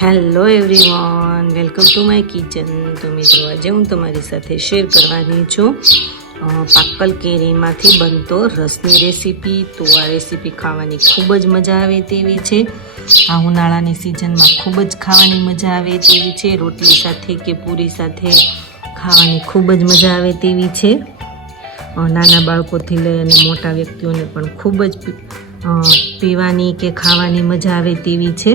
Hello everyone welcome to my kitchen તો મિત્રો, આજે હું તમારી સાથે શેર કરવાની છું પાકલ કેરીમાંથી બનતો રસની રેસીપી તો આ રેસીપી ખાવાની ખૂબ જ મજા આવે તેવી છે. આ ઉનાળાની સિઝનમાં ખૂબ જ ખાવાની મજા આવે તેવી છે. રોટલી સાથે કે પૂરી સાથે ખાવાની ખૂબ જ મજા આવે તેવી છે. નાના બાળકોથી લઈ અને મોટા વ્યક્તિઓને પણ ખૂબ જ પીવાની કે ખાવાની મજા આવે તેવી છે.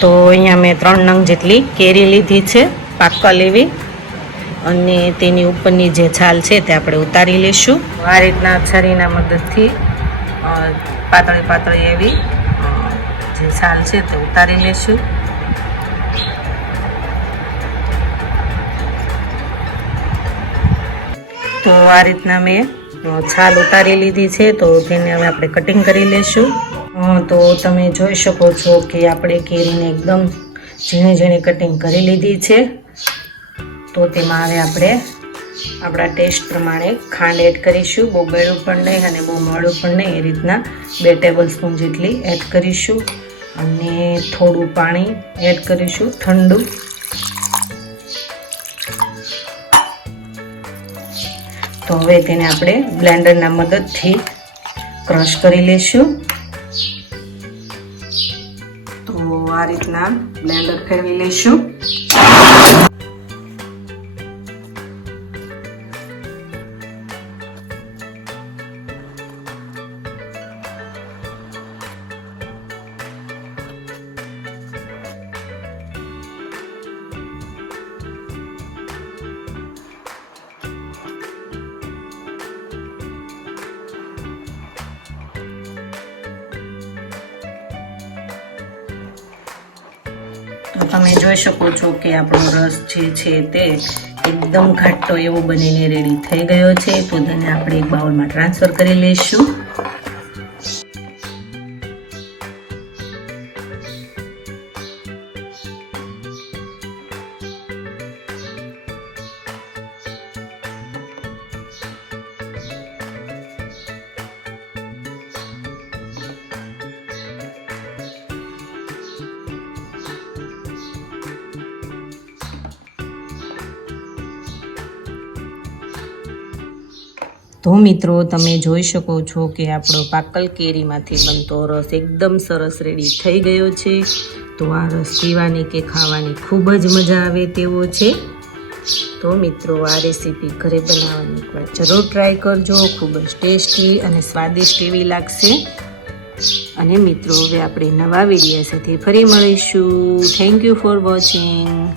તો અહીંયા મેં ત્રણ નંગ જેટલી કેરી લીધી છે, પાક્કા લેવી. અને તેની ઉપરની જે છાલ છે તે આપણે ઉતારી લઈશું. આ રીતના છરીના મદદથી પાતળી પાતળી એવી જે છાલ છે તે ઉતારી લઈશું. તો આ રીતના મેં છાલ ઉતારી લીધી છે, તો તેને હવે આપણે કટિંગ કરી લઈશું તો તમે જોઈ શકો છો કે આપણે કેરીને એકદમ ઝીણી ઝીણી કટિંગ કરી લીધી છે. તો તેમાં હવે આપણે આપણા ટેસ્ટ પ્રમાણે ખાંડ એડ કરીશું. બહુ બેળું પણ નહીં અને બહુ મોડું પણ નહીં. એ રીતના બે ટેબલ સ્પૂન જેટલી એડ કરીશું. અને થોડું પાણી એડ કરીશું ઠંડુ. તો હવે તેને આપણે બ્લેન્ડરના મદદથી ક્રશ કરી લેશું. તો આ રીતના બ્લેન્ડર ફેરવી લઈશું તમે જોઈ શકો છો કે આપણો રસ જે છે તે એકદમ ઘાટો એવો બનીને રેડી થઈ ગયો છે. તો તેને આપણે એક બાઉલમાં ટ્રાન્સફર કરી લઈશું. તો મિત્રો તમે જોઈ શકો છો કે આપણો પાકલ કેરીમાંથી બનતો રસ એકદમ સરસ રેડી થઈ ગયો છે. તો આ રસ પીવાની કે ખાવાની ખૂબ જ મજા આવે તેવો છે. તો મિત્રો આ રેસીપી ઘરે બનાવવાની એકવાર જરૂર ટ્રાય કરજો. ખૂબ જ ટેસ્ટી અને સ્વાદિષ્ટ એવી લાગશે. અને મિત્રો હવે આપણે નવા વીડિયો સાથે ફરી મળીશું. Thank you for watching